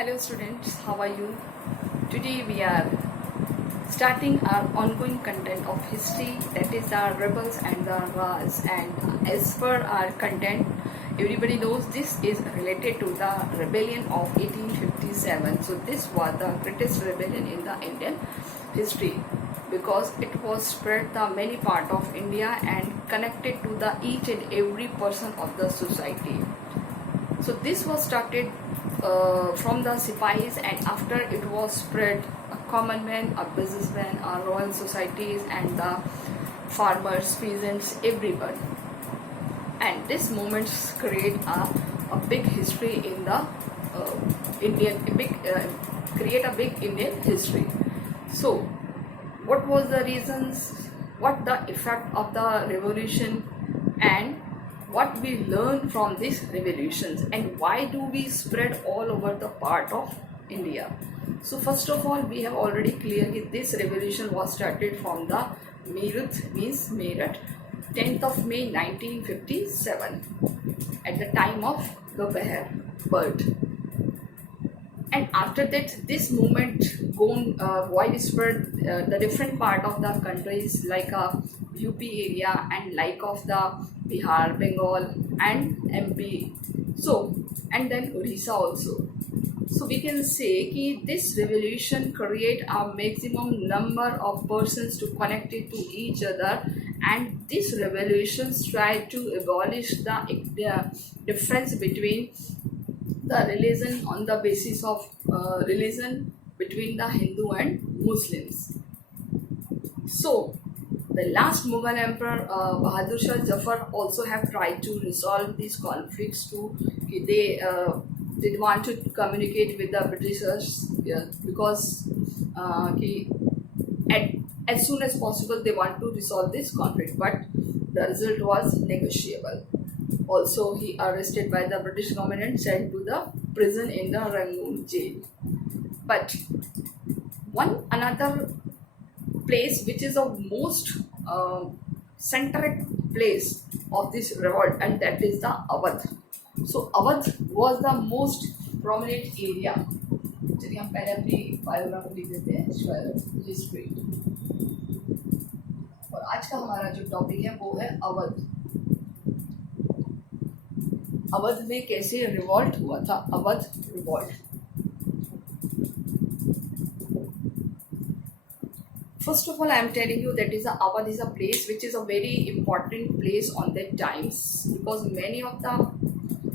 Hello students, how are you? Today we are starting our ongoing content of history, that is our rebels and the wars. And as per our content, everybody knows this is related to the rebellion of 1857. So this was the greatest rebellion in the Indian history because it was spread the many part of India and connected to the each and every person of the society. So this was started from the Sipahis, and after it was spread, a common man, a businessman, a royal societies, and the farmers, peasants, everyone. And these moments create a big history in the create a big Indian history. So, what was the reasons? What the effect of the revolution, and what we learn from these revolutions, and why do we spread all over the part of India? So first of all, we have already cleared that this revolution was started from the Meerut, 10th of May 1957, at the time of Dopaher birth. And after that, this movement gone widespread the different part of the countries like UP area and like of the Bihar, Bengal and MP. So, and then Orissa also. So we can say that this revolution create a maximum number of persons to connect it to each other, and this revolutions try to abolish the difference between the religion on the basis of religion between the Hindu and Muslims. So, the last Mughal emperor Bahadur Shah Zafar also have tried to resolve these conflicts too. They did want to communicate with the Britishers because as soon as possible they want to resolve this conflict, but the result was negotiable. Also, he arrested by the British government and sent to the prison in the Rangoon jail. But one another place which is the most centric place of this revolt, and that is the Awadh. So Awadh was the most prominent area. चलिए हम पहले अपनी biography लिख देते हैं, history. और आज का हमारा जो टॉपिक है वो है अवध। अवध में कैसे रिवॉल्ट हुआ था, Awadh revolt. First of all, I am telling you that Awadh is a place which is a very important place on that times, because many of the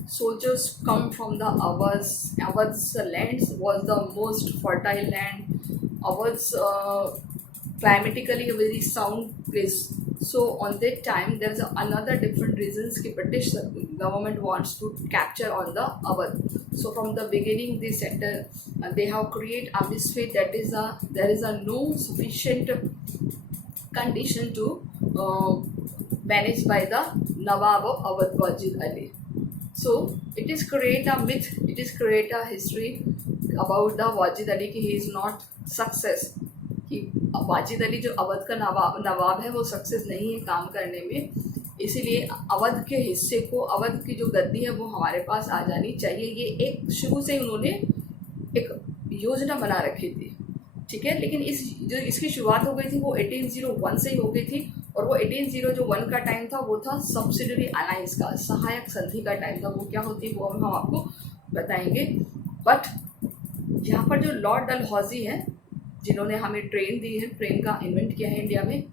soldiers come from the Awadh's. Awadh's lands was the most fertile land. Awadh's climatically a very sound place. So on that time, there is another different reasons that British government wants to capture on the Awadh. So from the beginning, they said they have created atmosphere that there is a no sufficient condition to managed by the Nawab of Awadh Wajid Ali. So it is create a myth, it is create a history about the Wajid Ali कि he is not success, कि वाजिद अली जो अवध का नवाब है वो success नहीं है काम करने में, इसीलिए अवध के हिस्से को, अवध की जो गद्दी है वो हमारे पास आ जानी चाहिए। ये एक शुरू से उन्होंने एक योजना बना रखी थी, ठीक है। लेकिन इसकी शुरुआत हो गई थी वो 1801 से ही हो गई थी, और वो 1801 का टाइम था, वो था सब्सिडरी अलायंस का, सहायक संधि का टाइम था। वो क्या होती है वो हम आपको बताएंगे। बट यहाँ पर जो लॉर्ड डलहौजी हैं, जिन्होंने हमें ट्रेन दी है, ट्रेन का इन्वेंट किया है इंडिया में,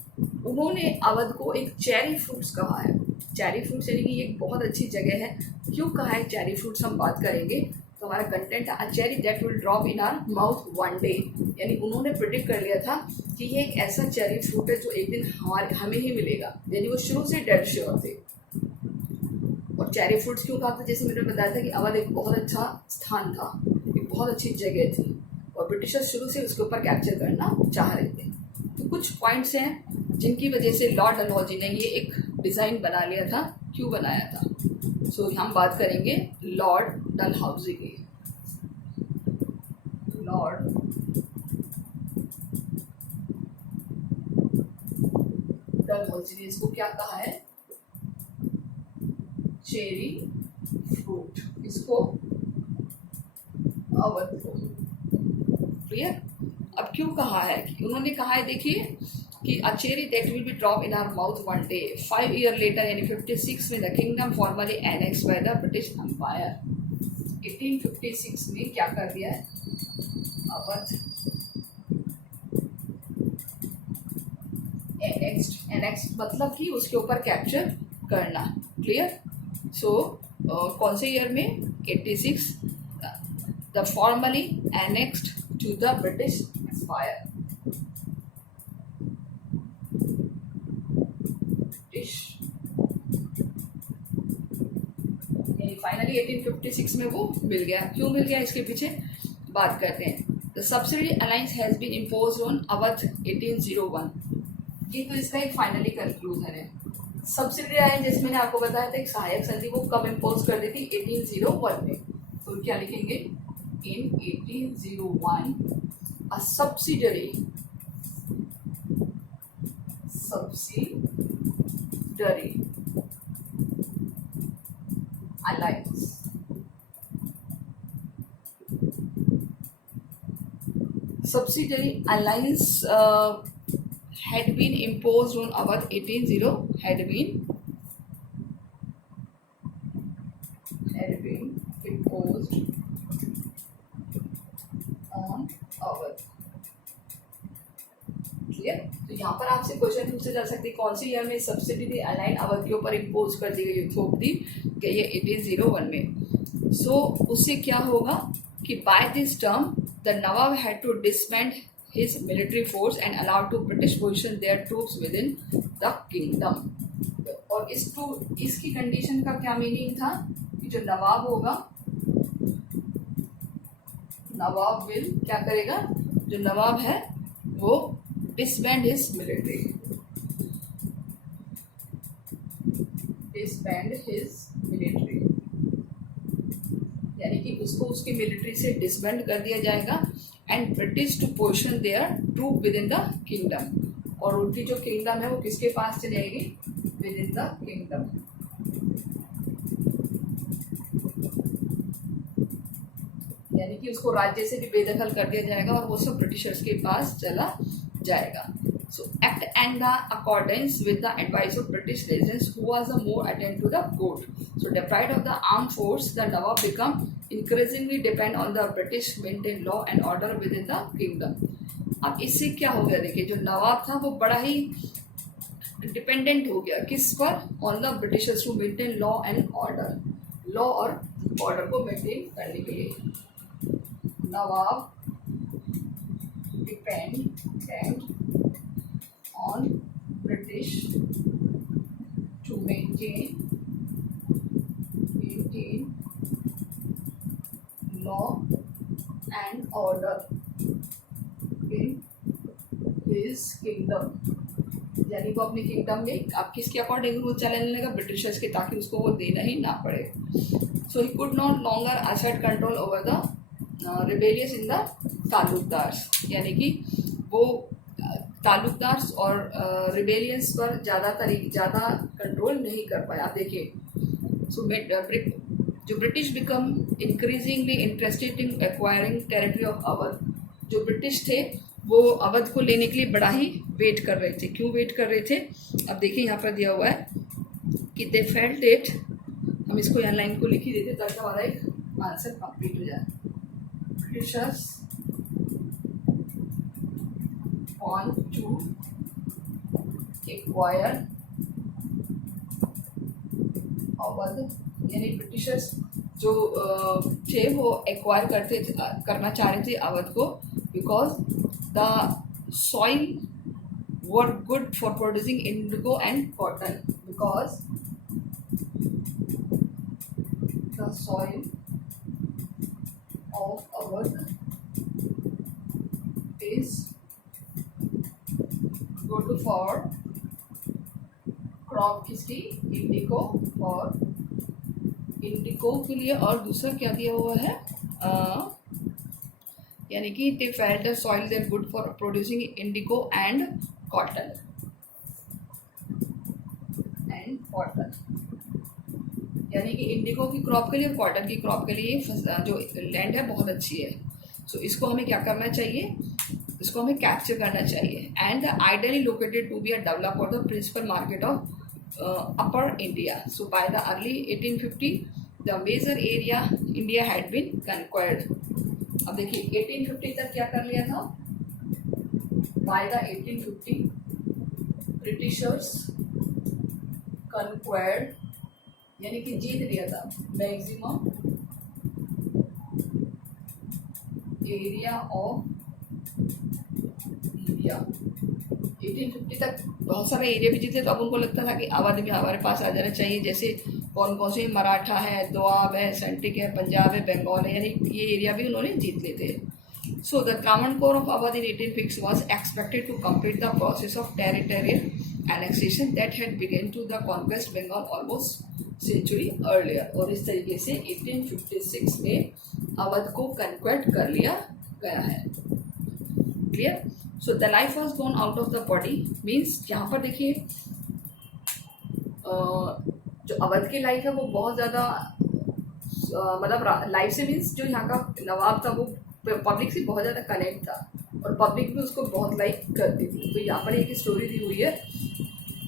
उन्होंने अवध को एक चेरी फ्रूट्स कहा है। चेरी फ्रूट्स यानी कि ये एक बहुत अच्छी जगह है। क्यों कहा है चेरी फ्रूट्स, हम बात करेंगे। तो हमारा कंटेंट है cherry that will drop in our mouth one day, यानी उन्होंने प्रिडिक्ट कर लिया था कि ये एक ऐसा चेरी फ्रूट है जो एक दिन हमें ही मिलेगा, यानी वो शुरू से डेड श्योर थे। और चेरी फ्रूट्स क्यों कहा था, जैसे मैंने बताया था कि अवध एक बहुत अच्छा स्थान था, एक बहुत अच्छी जगह थी, और ब्रिटिशर्स शुरू से उसके ऊपर कैप्चर करना चाह रहे थे। तो कुछ पॉइंट्स हैं जिनकी वजह से लॉर्ड डलहौजी ने ये एक डिज़ाइन बना लिया था। क्यों बनाया था, सो हम बात करेंगे लॉर्ड डलहौजी की। लॉर्ड डलहौजी ने इसको क्या कहा है, चेरी फ्रूट। इसको अवध को। क्लियर? अब क्यों कहा है कि उन्होंने कहा है, देखिए कि a cherry that will be drop in our mouth one day 5 year later, यानी 56 में the kingdom formally annex by the British empire. 1856 में क्या कर दिया है, अवध एनेक्स मतलब कि उसके ऊपर कैप्चर करना। क्लियर? सो कौन से ईयर में, 86, the formally annexed to the British empire. Finally 1856 में वो मिल गया। क्यों मिल गया, इसके पीछे बात करते हैं। The subsidy alliance has been imposed on Awadh 1801। ये तो इसका एक फाइनली कंक्लूजन है। सब्सिडी अलायंस, जैसे मैंने आपको बताया था, एक सहायक संधि वो कब इम्पोज कर दी थी, 1801 में। तो क्या लिखेंगे, इन 1801 a subsidiary alliance subsidiary alliance had been imposed on Awadh 1801 had been imposed on Awadh। Clear? तो यहाँ पर आपसे क्वेश्चन पूछे जा सकते हैं, कौन सी ईयर में सब्सिडी अलाइन अवध के ऊपर इम्पोज कर दी गई, थोप दी गई है, 1801 में। सो उससे क्या होगा कि by this term the nawab had to disband his military force and allow to British position their troops within the kingdom. और इसकी कंडीशन का क्या मीनिंग था कि जो नवाब होगा, नवाब विल क्या करेगा, जो नवाब है वो disband his military, यानी कि उसको उसकी मिलिट्री से डिसबैंड कर दिया जाएगा and British to position their troop within the kingdom. और उनकी जो किंगडम है वो किसके पास चली जाएगी, विद इन द किंगडम। यानी कि उसको राज्य से भी बेदखल कर दिया जाएगा और वो सब ब्रिटिशर्स के पास चला जाएगा। So act and the accordance with the advice of British residents who was the more attend to the court. So deprived of the armed force, the Nawab become increasingly depend on the British maintain law and order within the kingdom. अब इससे क्या हो गया, देखिए जो नवाब था वो बड़ा ही डिपेंडेंट हो गया किस पर, on the Britishers to maintain law and order, law और ऑर्डर को मेंटेन करने के लिए नवाब depend on British to maintain law and order in his kingdom। यानी वो अपने किंगडम में अब किसके अकॉर्डिंग रूल चलाने लगा, ब्रिटिशर्स के, ताकि उसको वो देना ही ना पड़े। So he could not longer assert control over the rebellious in the taluqdars, यानी कि वो तालुकदार्स और रिबेलियंस पर ज़्यादा कंट्रोल नहीं कर पाया। आप देखिए, सो जो British become increasingly interested in acquiring territory of Awadh. जो ब्रिटिश थे वो अवध को लेने के लिए बड़ा ही वेट कर रहे थे। क्यों वेट कर रहे थे, अब देखिए यहाँ पर दिया हुआ है कि दे फेल्ट इट, हम इसको यहाँ लाइन को लिख ही देते ताकि हमारा एक आंसर कंप्लीट हो जाए। Britishers want to acquire Awadh, यानी ब्रिटिशर्स जो थे वो एक्वायर करना चाह रहे थे अवध को, because the soil were good for producing indigo and cotton, because the soil of Awadh is good for crop किसकी, इंडिगो, और इंडिगो के लिए, और दूसरा क्या दिया हुआ है, यानी कि they felt the soil there good for producing indigo and cotton यानी कि इंडिगो की क्रॉप के लिए और कॉटन की क्रॉप के लिए जो लैंड है बहुत अच्छी है। सो इसको हमें क्या करना चाहिए, इसको हमें कैप्चर करना चाहिए। And ideally located to be a develop और the principal market of upper India. So by the early 1850 the major area India had been conquered. अब देखिए 1850 तक क्या कर लिया था, बाय द 1850 ब्रिटिशर्स कंक्वायर्ड यानी कि जीत लिया था मैक्सिमम एरिया ऑफ इंडिया। 1850 तक बहुत सारे एरिया भी जीते, तो अब उनको लगता था कि आबादी भी हमारे पास आ जाना चाहिए। जैसे कौन कौन से, मराठा है, दोआब है, सेंट्रिक है, पंजाब है, बंगाल है, यानी ये एरिया भी उन्होंने जीत लेते। So the Travancore of Awadh in 1850 was expected to complete the process of territorial annexation that had begun to the conquest Bengal almost century earlier। और इस तरीके से 1856 में अवध को कन्क्वेट कर लिया गया है। Clear. So the life was gone out of the body means यहाँ पर देखिए जो अवध की लाइफ है वो बहुत ज़्यादा मतलब लाइफ से मीन्स जो यहाँ का नवाब था वो पब्लिक से बहुत ज़्यादा कनेक्ट था और पब्लिक भी उसको बहुत लाइक करती थी। तो यहाँ पर एक स्टोरी दी हुई है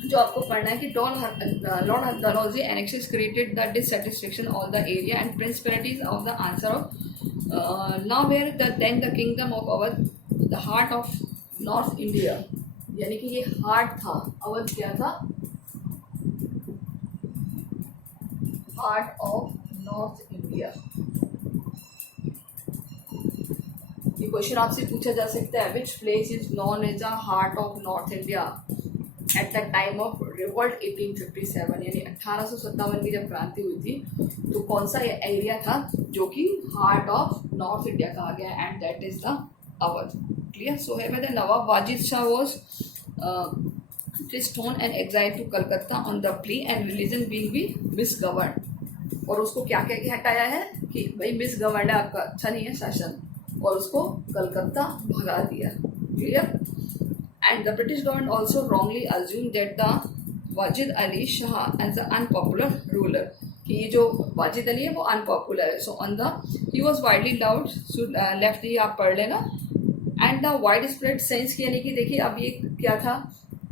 जो आपको पढ़ना है कि Lord Dalhousie annexes created the dissatisfaction of the area and principalities of the answer of now where then the kingdom of Awadh the heart of north India. यानी कि ये हार्ट था, अवध क्या था, हार्ट ऑफ नॉर्थ इंडिया। ये question आपसे पूछा जा सकता है, which place is known as a heart of north India at the time of revolt 1857। यानी 1857 की जब क्रांति हुई थी तो कौन सा एरिया था जो कि हार्ट ऑफ नॉर्थ इंडिया कहा गया, and that is the Awadh. Clear. So है the Nawab Wajid Shah was stone and exile to Calcutta on the plea and religion being be misgovern. और उसको क्या क्या हटाया है कि भाई मिसगवर्न है, आपका अच्छा नहीं है शासन, और उसको कलकत्ता भगा दिया। Clear. And the British government also wrongly assume that the Wajid Ali Shah as a unpopular ruler, कि ये जो वाजिद अली है वो अनपॉपुलर है। So on the he was widely loud left, ही आप पढ़ लेना। And the wide spread sense, यानी कि देखिए अब ये क्या था,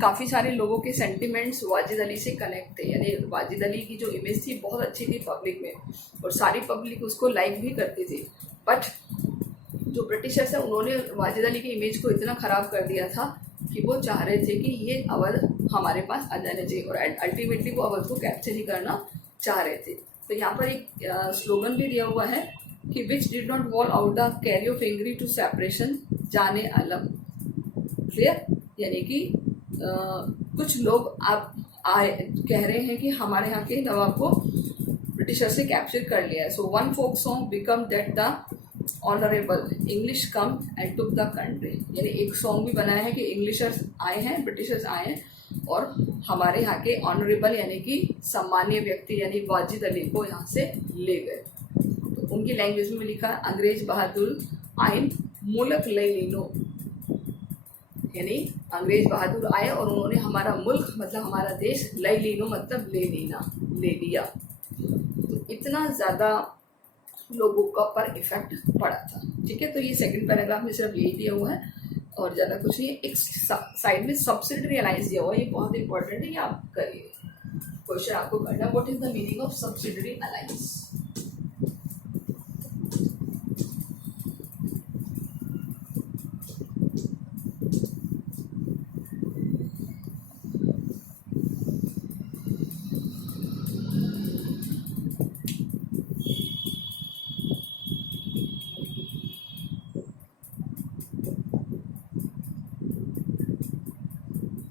काफ़ी सारे लोगों के सेंटिमेंट्स वाजिद अली से कनेक्ट थे। यानी वाजिद अली की जो इमेज थी बहुत अच्छी थी पब्लिक में और सारी पब्लिक उसको लाइक भी करती थी। बट जो ब्रिटिशर्स है उन्होंने वाजिद अली की इमेज को इतना ख़राब कर दिया था कि वो चाह रहे थे कि ये अवध हमारे पास आ जाना चाहिए और अल्टीमेटली वो अवध को कैप्चर ही करना चाह रहे थे। तो यहाँ पर एक स्लोगन भी दिया हुआ है कि which did not wall out the carry of angry to separation Jaane Alam. Clear. यानी कि कुछ लोग आप कह रहे हैं कि हमारे यहाँ के नवाब को ब्रिटिशर से कैप्चर कर लिया है। So one folk song become that the honourable English come and took the country. यानी एक सॉन्ग भी बनाया है कि इंग्लिशर्स आए हैं, ब्रिटिशर्स आए हैं और हमारे यहाँ के ऑनरेबल यानी कि सम्मानीय व्यक्ति यानी वाजिद अली को यहाँ से ले गए। तो उनकी लैंग्वेज में लिखा है अंग्रेज बहादुर आइन मुल्क ले लीनो, यानी अंग्रेज बहादुर आए और उन्होंने हमारा मुल्क मतलब हमारा देश ले लीनो मतलब ले लिया। तो इतना ज़्यादा लोगों का पर इफेक्ट पड़ा था। ठीक है। तो ये सेकंड पैराग्राफ में सिर्फ यही दिया हुआ है और ज़्यादा कुछ नहीं। एक साइड में सब्सिडरी अलायंस दिया हुआ है, ये बहुत इंपॉर्टेंट है, ये आप करिए। क्वेश्चन आपको करना, what is the meaning of subsidiary alliance.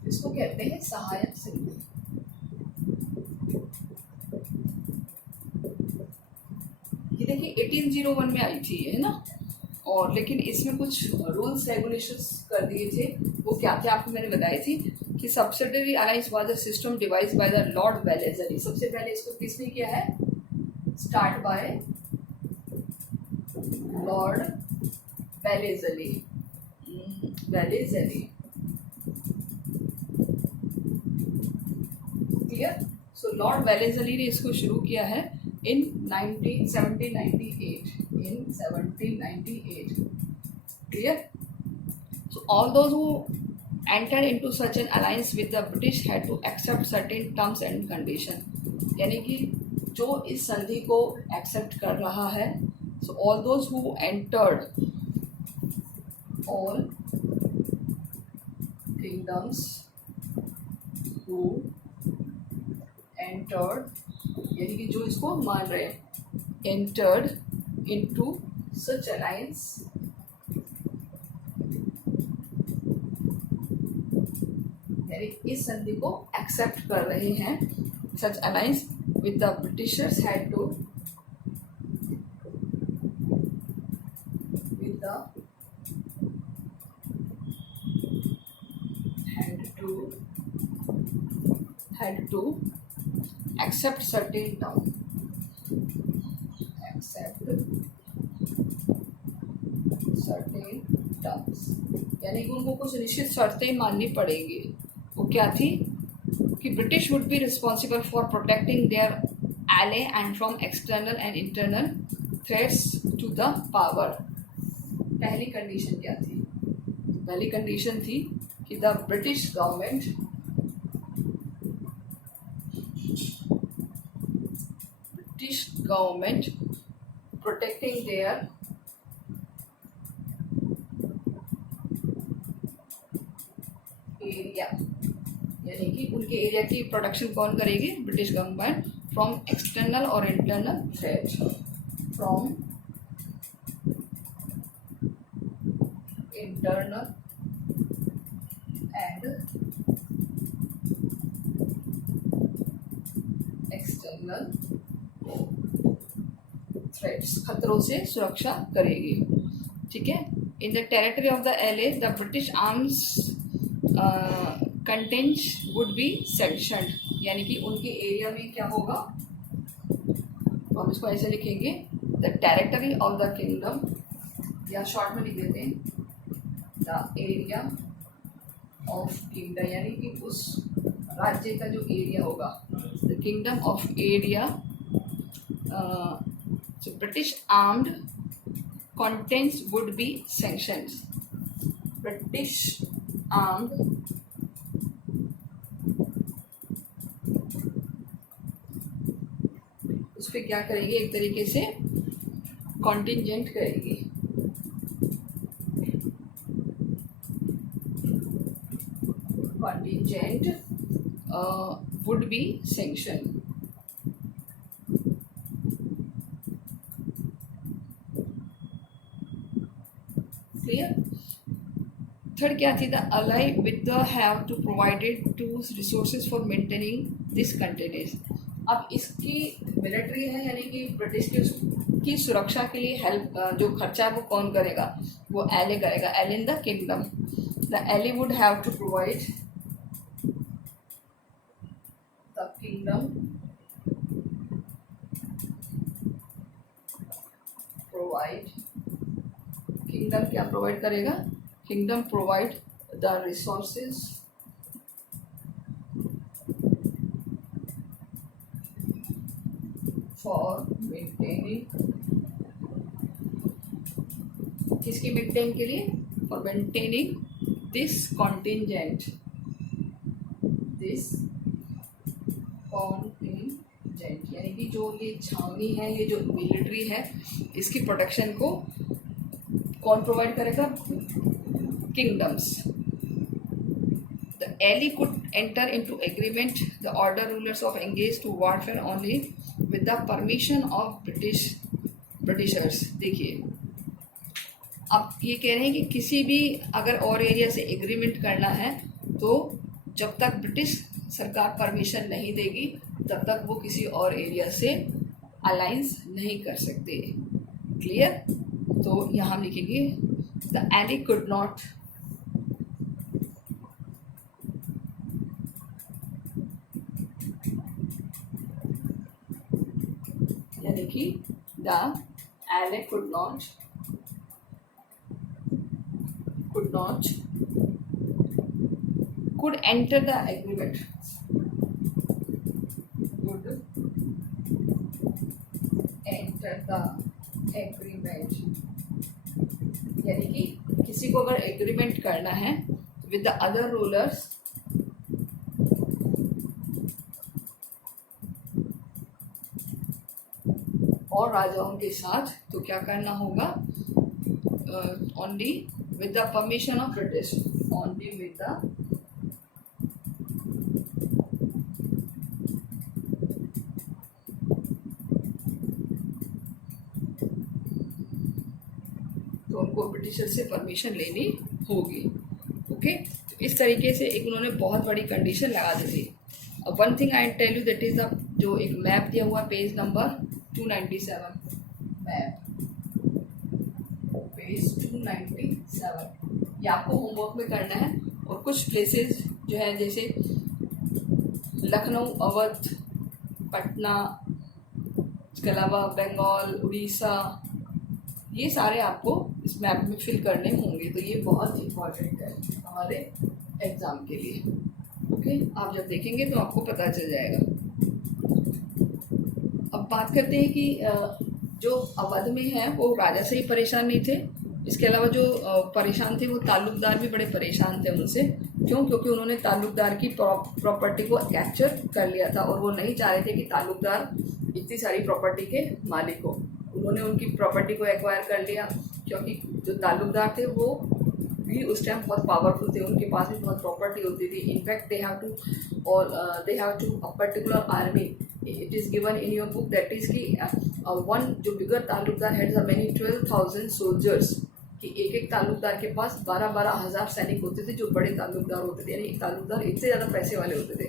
इसको कहते हैं सहायक संधि। ये देखिए 1801 में आई थी है ना, और लेकिन इसमें कुछ रूल्स रेगुलेशंस कर दिए थे। वो क्या थे आपको मैंने बताई थी कि subsidiary alliance was a system devised by the Lord Wellesley. सबसे पहले इसको किसने किया है, start by Lord Wellesley. Clear. So Lord Wellesley ने इसको शुरू किया है इन 1798 इन 1798. Clear? So all those who entered into such an alliance with the British had to accept certain terms and condition. यानी कि जो इस संधि को एक्सेप्ट कर रहा है, so all those who entered, all kingdoms who entered, यानी कि जो इसको मान रहे हैं, entered into such alliance, यानी इस संधि को एक्सेप्ट कर रहे हैं, such alliance with the Britishers had to accept certain terms, यानी कि उनको कुछ निश्चित शर्तें माननी पड़ेंगी. वो क्या थी कि British would be responsible for protecting their ally and from external and internal threats to the power. पहली कंडीशन क्या थी? पहली कंडीशन थी कि the British government protecting their area, यानी कि उनके एरिया की प्रोटेक्शन कौन करेगी? British government. फ्रॉम एक्सटर्नल और internal threat, from internal and external threats, खतरों से सुरक्षा करेगी. ठीक है. In the territory of the ally the British arms contents would be sanctioned, यानी कि उनके एरिया में क्या होगा? तो हम इसको ऐसे लिखेंगे, the territory of the kingdom, या शॉर्ट में लिख देते हैं द एरिया ऑफ किंगडम, यानी कि उस राज्य का जो एरिया होगा, the kingdom of area. So British armed contents would be sanctioned. British armed उस पर क्या करेगी? एक तरीके से कॉन्टिजेंट करेगी. Contingent would be sanction. Clear. Third क्या थी? The ally with the have to provided to resources for maintaining this continence. अब इसकी मिलिट्री है, यानी कि ब्रिटिश की सुरक्षा के लिए हेल्प, जो खर्चा वो कौन करेगा? वो एले करेगा. Ally in the kingdom. The ally would have to provide, the kingdom provide, kingdom क्या प्रोवाइड करेगा? Kingdom provide the resources for maintaining, किसकी मेंटेन के लिए? फॉर मेंटेनिंग दिस कॉन्टिजेंट, यानी कि जो ये छावनी है, ये जो मिलिट्री है, इसकी प्रोटेक्शन को कौन प्रोवाइड करेगा? Kingdoms. The ally could enter into agreement the order rulers of engage to warfare only with the permission of Britishers. देखिए, अब ये कह रहे हैं कि किसी भी अगर और एरिया से एग्रीमेंट करना है तो जब तक ब्रिटिश सरकार परमिशन नहीं देगी तब तक वो किसी और एरिया से अलायंस नहीं कर सकते. क्लियर. तो यहाँ हम लिखेंगे द एली कुड नॉट यानी कि the ally could not could enter the agreement after the agreement, यानी कि किसी को अगर एग्रीमेंट करना है विद द अदर रूलर्स और राजाओं के साथ, तो क्या करना होगा, only with the permission of British, only with the तो उनको ब्रिटिशर से परमिशन लेनी होगी। ओके, तो इस तरीके से एक उन्होंने बहुत बड़ी कंडीशन लगा दी थी। अब one thing I tell you, that is the जो एक मैप दिया हुआ पेज नंबर 297, मैप पेज 297, ये आपको होमवर्क में करना है। और कुछ प्लेसेस जो है जैसे लखनऊ, अवध, पटना, इसके अलावा बंगाल, उड़ीसा, ये सारे आपको इस मैप में फिल करने होंगे। तो ये बहुत इम्पॉर्टेंट है हमारे एग्ज़ाम के लिए। ओके, आप जब देखेंगे तो आपको पता चल जाएगा। अब बात करते हैं कि जो अवध में है वो राजा से ही परेशान नहीं थे, इसके अलावा जो परेशान थे वो ताल्लुकदार भी बड़े परेशान थे उनसे। क्यों? क्योंकि उन्होंने ताल्लुकदार की प्रॉपर्टी को कैप्चर कर लिया था और वो नहीं चाह रहे थे कि ताल्लुकदार इतनी सारी प्रॉपर्टी के मालिक हो। उन्होंने उनकी प्रॉपर्टी को एक्वायर कर लिया, क्योंकि जो ताल्लुकदार थे वो भी उस टाइम बहुत पावरफुल थे, उनके पास भी बहुत प्रॉपर्टी होती थी। In fact they have to a particular army, it is given in your book, that is कि वन जो bigger taluqdar had many 12,000 soldiers, कि एक ताल्लुकदार के पास 12,000 सैनिक होते थे जो बड़े ताल्लुकदार होते थे, यानी ताल्लुकदार इतने ज़्यादा पैसे वाले होते थे।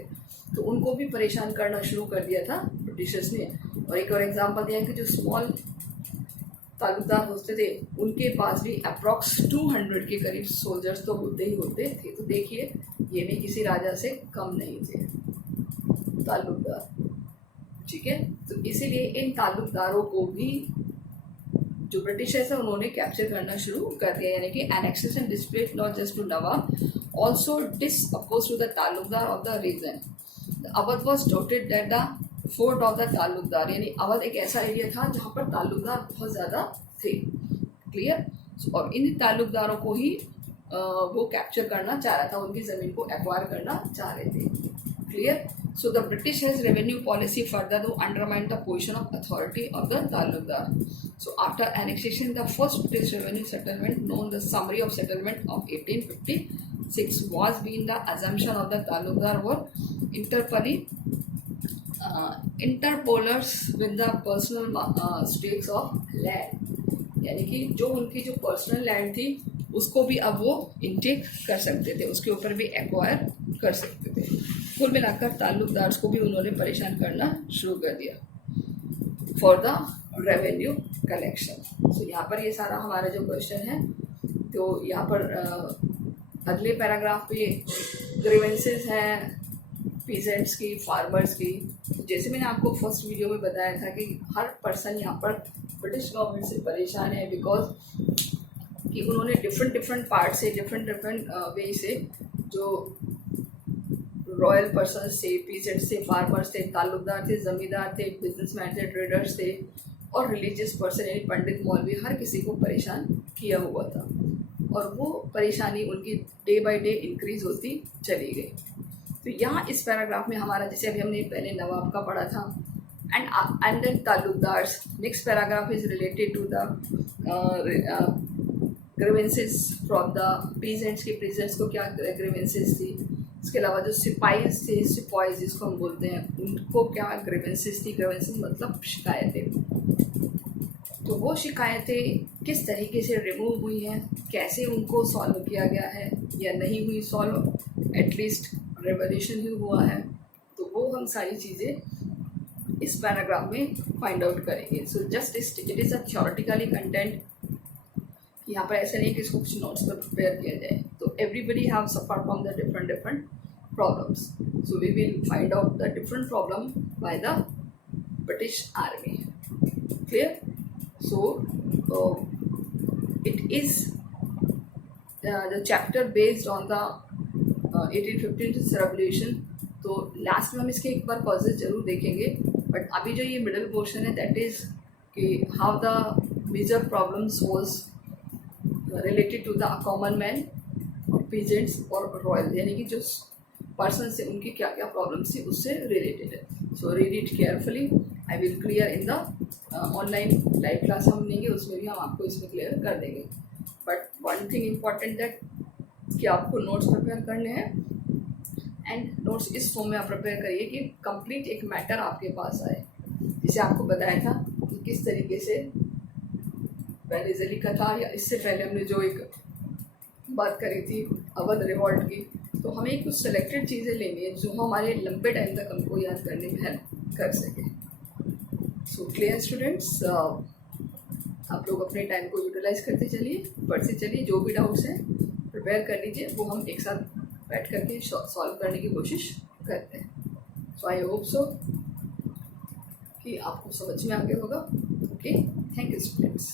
तो उनको भी परेशान करना शुरू कर दिया था ब्रिटिशर्स ने। और एक और एग्जांपल दिया कि जो स्मॉल ताल्लुकदार होते थे उनके पास भी अप्रॉक्स 200 के करीब सोल्जर्स तो होते ही होते थे। तो देखिए, ये भी किसी राजा से कम नहीं थे ताल्लुकदार। ठीक है, तो इसीलिए इन ताल्लुकदारों को भी जो ब्रिटिशर्स है उन्होंने कैप्चर करना शुरू कर दिया, यानी कि annexation displaced not just to Nawab, also dispose to the taluqdar of the region. Awadh was dotted that the fort of the taluqdar, यानी अवध एक ऐसा एरिया था जहाँ पर ताल्लुकदार बहुत ज़्यादा थे। क्लियर? और इन ताल्लुकदारों को ही वो कैप्चर करना चाह रहा था, उनकी ज़मीन को एक्वायर करना चाह रहे थे। Clear? So the British has revenue policy further to undermine the position of authority of the Talukdar. So after annexation, the first British revenue settlement, known the Summary of Settlement of 1856, was being the assumption of the Talukdar were interpolers with the personal stakes of land. यानी कि जो उनकी जो personal land थी उसको भी अब वो इनटेक कर सकते थे, उसके ऊपर भी एक्वायर कर सकते थे। कुल मिलाकर ताल्लुकदार्स को भी उन्होंने परेशान करना शुरू कर दिया फॉर द रेवेन्यू कलेक्शन। सो यहाँ पर ये सारा हमारा जो क्वेश्चन है, तो यहाँ पर अगले पैराग्राफ पे ग्रीवेंसेस हैं पीजेंट्स की, फार्मर्स की। जैसे मैंने आपको फर्स्ट वीडियो में बताया था कि हर पर्सन यहाँ पर ब्रिटिश गवर्नमेंट से परेशान है, बिकॉज कि उन्होंने डिफरेंट पार्ट से डिफरेंट वे से जो रॉयल पर्सन थे, पीजेंट्स थे, फार्मर्स थे, ताल्लुकदार थे, ज़मींदार थे, बिजनेसमैन थे, ट्रेडर्स थे और रिलीजियस पर्सन यानी पंडित, मौलवी, हर किसी को परेशान किया हुआ था। और वो परेशानी उनकी डे बाय डे इंक्रीज होती चली गई। तो यहाँ इस पैराग्राफ में हमारा, जैसे अभी हमने पहले नवाब का पढ़ा था and then taluqdars, next paragraph is related to the grievances from the peasants, के पीजेंट्स को क्या ग्रीवेंसेस थी, इसके अलावा जो सिपाहीज थे, सिपाहीज जिसको हम बोलते हैं, उनको क्या ग्रीवेंसेस थी। ग्रीवेंसेस मतलब शिकायतें। तो वो शिकायतें किस तरीके से रिमूव हुई हैं, कैसे उनको सॉल्व किया गया है या नहीं हुई सॉल्व, एटलीस्ट रेवोल्यूशन ही हुआ है, तो वो हम सारी चीज़ें इस पैराग्राफ में फाइंड आउट करेंगे। So just it is a theoretically content. यहाँ पर ऐसा नहीं कि इसको कुछ नोट्स पर प्रिपेयर किया जाए। तो everybody have suffer from the different problems, so we will find out the different problem by the British army. Clear? So it is the chapter based on the 1815 revolution. तो last में हम इसके एक बार causes जरूर देखेंगे, but अभी जो ये मिडिल पोर्शन है दैट इज़ कि how the major problems was related to the common man और पीजेंट्स और रॉयल, यानी कि जो पर्सन से उनकी क्या क्या प्रॉब्लम्स थी उससे रिलेटेड है। So read it carefully, I will clear in the online live class हम लेंगे, उसमें भी हम आपको इसमें क्लियर कर देंगे। But one thing important that कि आपको नोट्स प्रिपेयर करने हैं, एंड नोट्स इस फॉर्म में आप प्रिपेयर करिए कि कंप्लीट एक मैटर आपके पास आए। जिसे आपको बताया था कि किस तरीके से पहले से लिखा था, या इससे पहले हमने जो एक बात करी थी अवध रिवॉल्ट की, तो हमें कुछ सेलेक्टेड चीज़ें लेनी है जो हमारे लंबे टाइम तक हमको याद करने में हेल्प कर सके। सो क्लियर स्टूडेंट्स, आप लोग अपने टाइम को यूटिलाइज करते चलिए, पढ़ते चलिए, जो भी डाउट्स हैं प्रिपेयर कर लीजिए, वो हम एक साथ बैठ करके सॉल्व करने की कोशिश करते हैं। सो आई होप सो कि आपको समझ में आ गया होगा। Okay, thank you students.